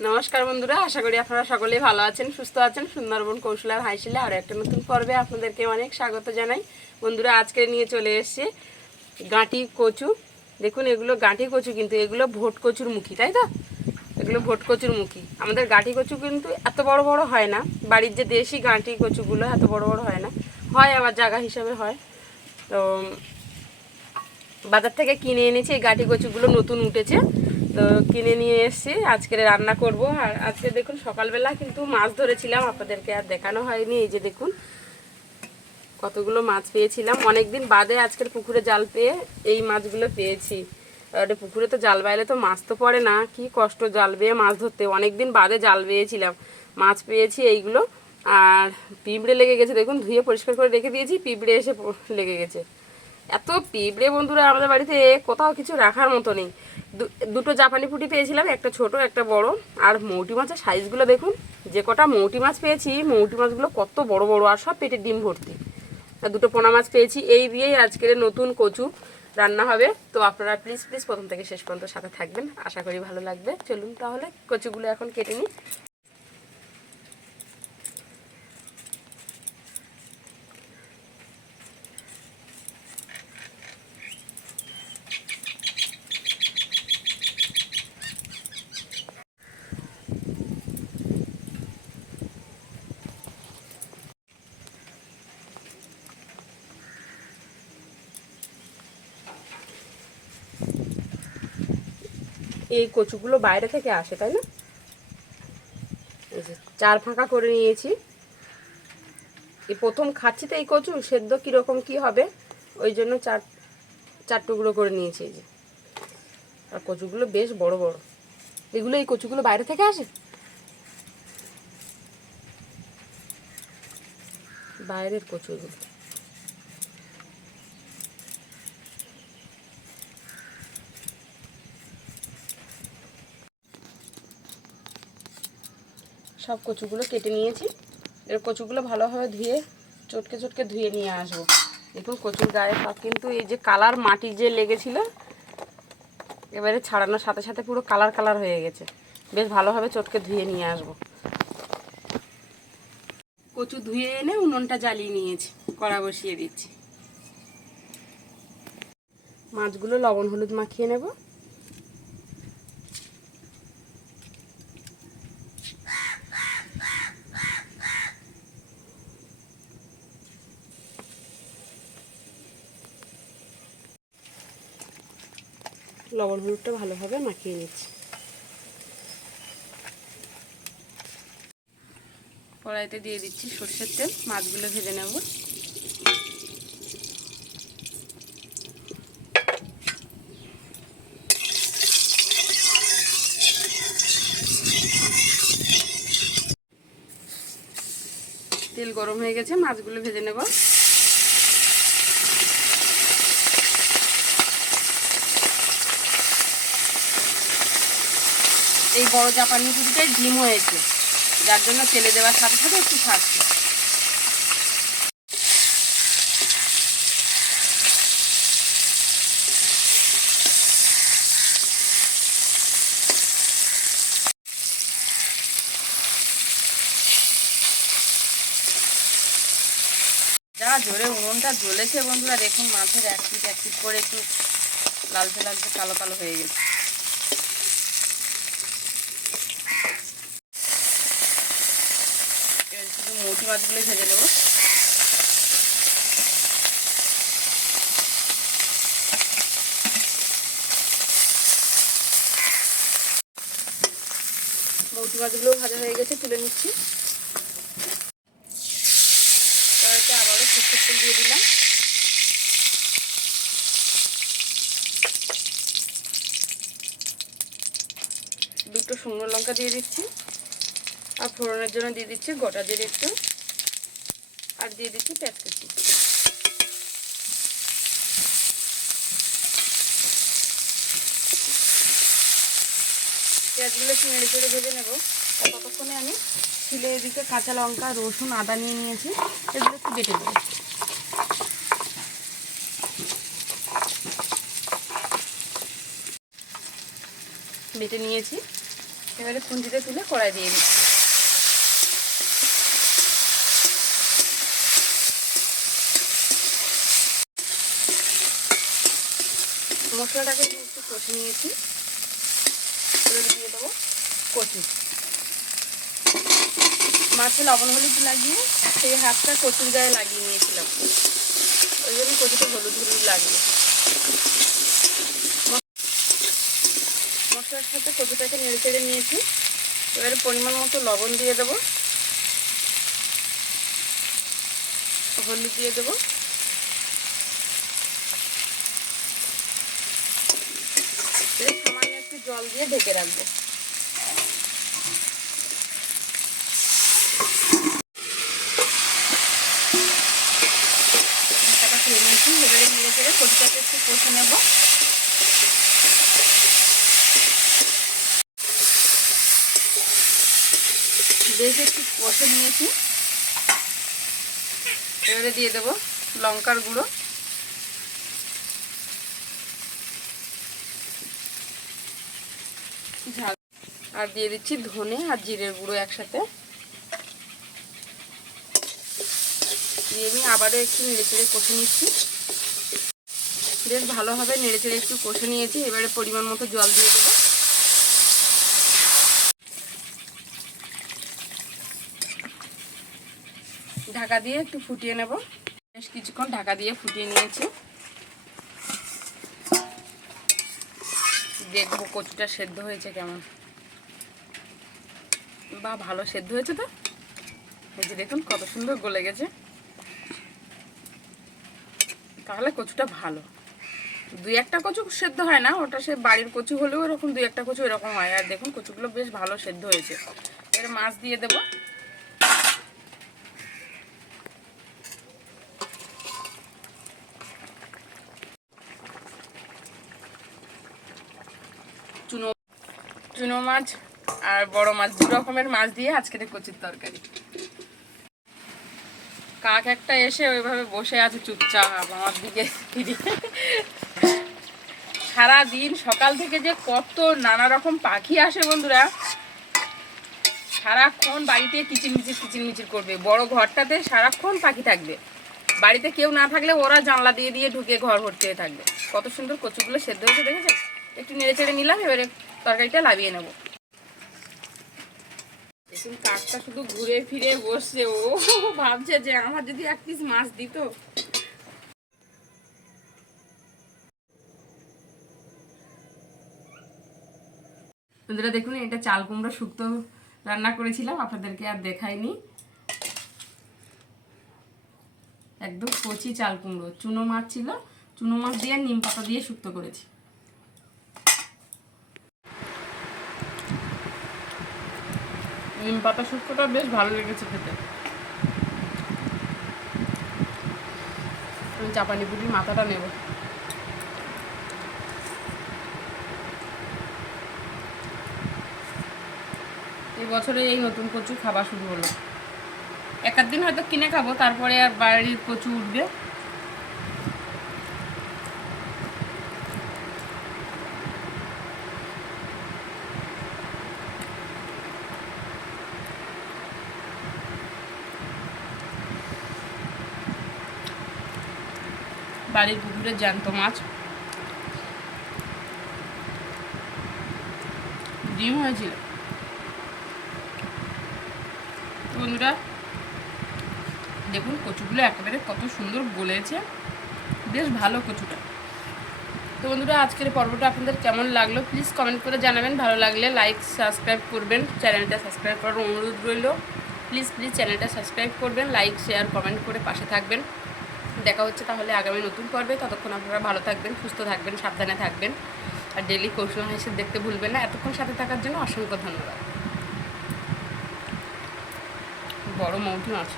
নমস্কার বন্ধুরা, আশা করি আপনারা সকলেই ভালো আছেন, সুস্থ আছেন। সুন্দরবন কৌশল আর হাইশিলে আর একটা নতুন পর্বে আপনাদেরকে অনেক স্বাগত জানাই। বন্ধুরা, আজকে নিয়ে চলে এসেছে গাঁটি কচু। দেখুন, এগুলো গাঁটি কচু, কিন্তু এগুলো ভোট কচুর মুখী, তাই তো? এগুলো ভোট কচুর মুখী। আমাদের গাঁটি কচু কিন্তু এত বড় বড় হয় না। বাড়ির যে দেশি গাঁটি কচুগুলো এত বড় বড় হয় না। হয় আবার জায়গা হিসাবে হয়। তো বাজার থেকে কিনে এনেছি, এই গাঁটি কচুগুলো নতুন উঠেছে। তো কিনে নিয়ে এসেছি আজকে রান্না করব। আর আজকে দেখুন, সকালবেলা কিন্তু মাছ ধরেছিলাম, আপনাদেরকে আর দেখানো হয়নি। এই যে দেখুন, কতগুলো মাছ পেয়েছিলাম। অনেক দিন বাদে আজকের পুকুরে জাল পেয়ে এই মাছগুলো পেয়েছি। পুকুরে তো জাল বাইলে তো মাছ তো পড়ে না। কি কষ্ট জাল বেয়ে মাছ ধরতে। অনেক দিন বাদে জাল বেয়েছিলাম, মাছ পেয়েছি এইগুলো। আর পিঁপড়ে লেগে গেছে, দেখুন, ধুয়ে পরিষ্কার করে রেখে দিয়েছি, পিঁপড়ে এসে লেগে গেছে। এত পিঁপড়ে বন্ধুরা আমাদের বাড়িতে, কোথাও কিছু রাখার মতো নেই। দুটো জাপানি পুঁটি পেয়েছিলাম, একটা ছোট, একটা বড়। আর মৌটি মাছের সাইজগুলো দেখুন, যে কটা মৌটি মাছ পেয়েছি, মৌটি মাছগুলো কত বড় বড় আর সব পেটের ডিম ভর্তি। আর দুটো পোনা মাছ পেয়েছি, এই দিয়েই আজকের নতুন কচু রান্না হবে। তো আপনারা প্লিজ প্লিজ প্রথম থেকে শেষ পর্যন্ত সাথে থাকবেন। আশা করি ভালো লাগবে। চলুন তাহলে কচুগুলো এখন কেটে নিই। এই কচুগুলো বাইরে থেকে আসে, তাই না? চার ফাঁকা করে নিয়েছি। এই প্রথম খাচ্ছি তো এই কচু, সেদ্ধ কীরকম কি হবে, ওই জন্য চার চার টুকরো করে নিয়েছি এই যে। আর কচুগুলো বেশ বড় বড়। এগুলো, এই কচুগুলো বাইরে থেকে আসে? বাইরের কচু সব কচুগুলো কেটে নিয়েছি। এর কচুগুলো ভালোভাবে ধুয়ে চটকে চটকে ধুয়ে নিয়ে আসব। দেখুন কচুর গায়ে পাত কিন্তু এই যে কালার মাটি যে লেগেছিল, এবারে ছাড়ানোর সাথে সাথে পুরো কালার কালার হয়ে গেছে। বেশ ভালোভাবে চটকে ধুয়ে নিয়ে আসব। কচু ধুয়ে এনে উনুনটা জ্বালিয়ে নিয়েছি, কড়া বসিয়ে দিচ্ছি। মাছগুলো লবণ হলুদ মাখিয়ে নেব। লবণ হলুদটা ভালোভাবে মাখিয়ে নিচ্ছি। কড়াইতে দিয়ে দিচ্ছি সরষের তেল, মাছগুলো ভেজে নেব। তেল গরম হয়ে গেছে, মাছগুলো ভেজে নেব। এই বড় জাপানি পুরিটাই ডিম হয়েছে। যার জন্য তেলে দেওয়ার সাথে সাথে একটু ছাড়ছে যা জোরে উনুনটা জ্বলেছে বন্ধুরা, দেখুন মাছের এক পিট এক করে একটু লালচে লালচে কালো কালো হয়ে গেছে এবার শুধু মৌটি মাছগুলো ভেজে নেব। মৌটি মাছগুলো ভাজা হয়ে গেছে, তুলে নিচ্ছি। কড়াইতে আবারও সরষের তেল দিয়ে দিলাম। দুটো শুকনো লঙ্কা দিয়ে দিচ্ছি। আর ফোড়নের জন্য দিয়ে দিচ্ছি গোটা জিরে একটু। আর দিয়ে দিচ্ছি পেঁয়াজ কুচি পেঁয়াজগুলো একটু নেড়ে চেড়ে ভেজে নেব। আর ততক্ষণে আমি ছিলে এদিকে কাঁচা লঙ্কা, রসুন, আদা নিয়ে নিয়েছি। এগুলো একটু বেটে দেবো বেটে নিয়েছি। এবারে খুন্তিতে তুলে কড়াই দিয়ে দিচ্ছি। মশলাটাকে একটু কষে নিয়েছি। দিয়ে দেবো কচু। মাছে লবণ হলুদ লাগিয়ে সেই হাতটা কচুর গায়ে লাগিয়ে নিয়েছিলাম। ওই জন্য কচুটা হলুদ হলুদ লাগল মশলার সাথে কচুটাকে নেড়ে চেড়ে নিয়েছি। এবারে পরিমাণ মতো লবণ দিয়ে দেবো। হলুদ দিয়ে দেবো দিয়ে সামান্য একটু জল দিয়ে ঢেকে রাখব। এবারে একটু বেশ একটু কষে নিয়েছি। এবারে দিয়ে দেবো লঙ্কার গুঁড়ো। ঝাল। আর দিয়ে দিচ্ছি ধনে আর জিরের গুঁড়ো একসাথে। দিয়ে আমি আবারও একটু নেড়ে চেড়ে কষে নিচ্ছি। বেশ ভালোভাবে নেড়ে চেড়ে একটু কষে নিয়েছি। এবারে পরিমাণ মতো জল দিয়ে দেবো। ঢাকা দিয়ে একটু ফুটিয়ে নেব। বেশ কিছুক্ষণ ঢাকা দিয়ে ফুটিয়ে নিয়েছি। দেখব কচুটা সেদ্ধ হয়েছে কেমন। বা ভালো সেদ্ধ হয়েছে তো? এই যে দেখুন কত সুন্দর গলে গেছে। তাহলে কচুটা ভালো। দুই একটা কচু সেদ্ধ হয় না, ওটা সে বাড়ির কচু হলেও এরকম, দুই একটা কচু এরকম হয়। আর দেখুন কচুগুলো বেশ ভালো সেদ্ধ হয়েছে। এবার মাছ দিয়ে দেবো চুনো চুনো মাছ আর বড় মাছ, দু রকমের মাছ দিয়ে আজকের এই কচুর তরকারি। কাক একটা এসে ওইভাবে বসে আছে চুপচাপ, আমার দিকে সারা দিন সকাল থেকে যে কত নানা রকম পাখি আসে বন্ধুরা, সারাক্ষণ বাড়িতে কিচিরমিচির কিচিরমিচির করবে। বড় ঘরটাতে সারাক্ষণ পাখি থাকবে। বাড়িতে কেউ না থাকলে ওরা জানলা দিয়ে দিয়ে ঢুকে ঘর ভর্তি হয়ে থাকবে। কত সুন্দর কচুগুলো সেদ্ধ হয়েছে, দেখেছে? একটু নেড়ে চেড়ে নিলাম, এবারে তরকারিটা লাভিয়ে নেব। কাকটা শুধু ঘুরে ফিরে বসছে, ও ভাবছে যে আমার যদি এক পিস মাছ দিত। বন্ধুরা, দেখুন, এটা চাল কুমড়ো শুক্তো রান্না করেছিলাম, আপনাদেরকে আর দেখাইনি। একদম কচি চাল কুমড়ো, চুনো মাছ ছিল, চুনো মাছ দিয়ে নিম পাতা দিয়ে শুক্তো করেছি। নিম পাতা শুক্তোটা বেশ ভালো লেগেছে খেতে। আমি চাপানি পুরির মাথাটা নেব। এই বছরে এই নতুন কচু খাওয়া শুরু হলো। এক দিন হয়তো কিনে খাব, তারপরে আর বাড়ির কচু উঠবে। বাড়ির পুকুরের জ্যান্ত মাছ। ডিম হয়েছিল। বন্ধুরা, দেখুন কচুগুলো একেবারে কত সুন্দর গলেছে। বেশ ভালো কচুটা। তো বন্ধুরা, আজকের পর্বটা আপনাদের কেমন লাগল প্লিজ কমেন্ট করে জানাবেন। ভালো লাগলে লাইক সাবস্ক্রাইব করবেন। চ্যানেলটা সাবস্ক্রাইব করার অনুরোধ রইল। প্লিজ প্লিজ চ্যানেলটা সাবস্ক্রাইব করবেন লাইক শেয়ার কমেন্ট করে পাশে থাকবেন। দেখা হচ্ছে তাহলে আগামী নতুন পর্বে। ততক্ষণ আপনারা ভালো থাকবেন, সুস্থ থাকবেন, সাবধানে থাকবেন। আর ডেলি কৌশল হিসেবে দেখতে ভুলবেন না। এতক্ষণ সাথে থাকার জন্য অসংখ্য ধন্যবাদ। বড় মৌটি মাছ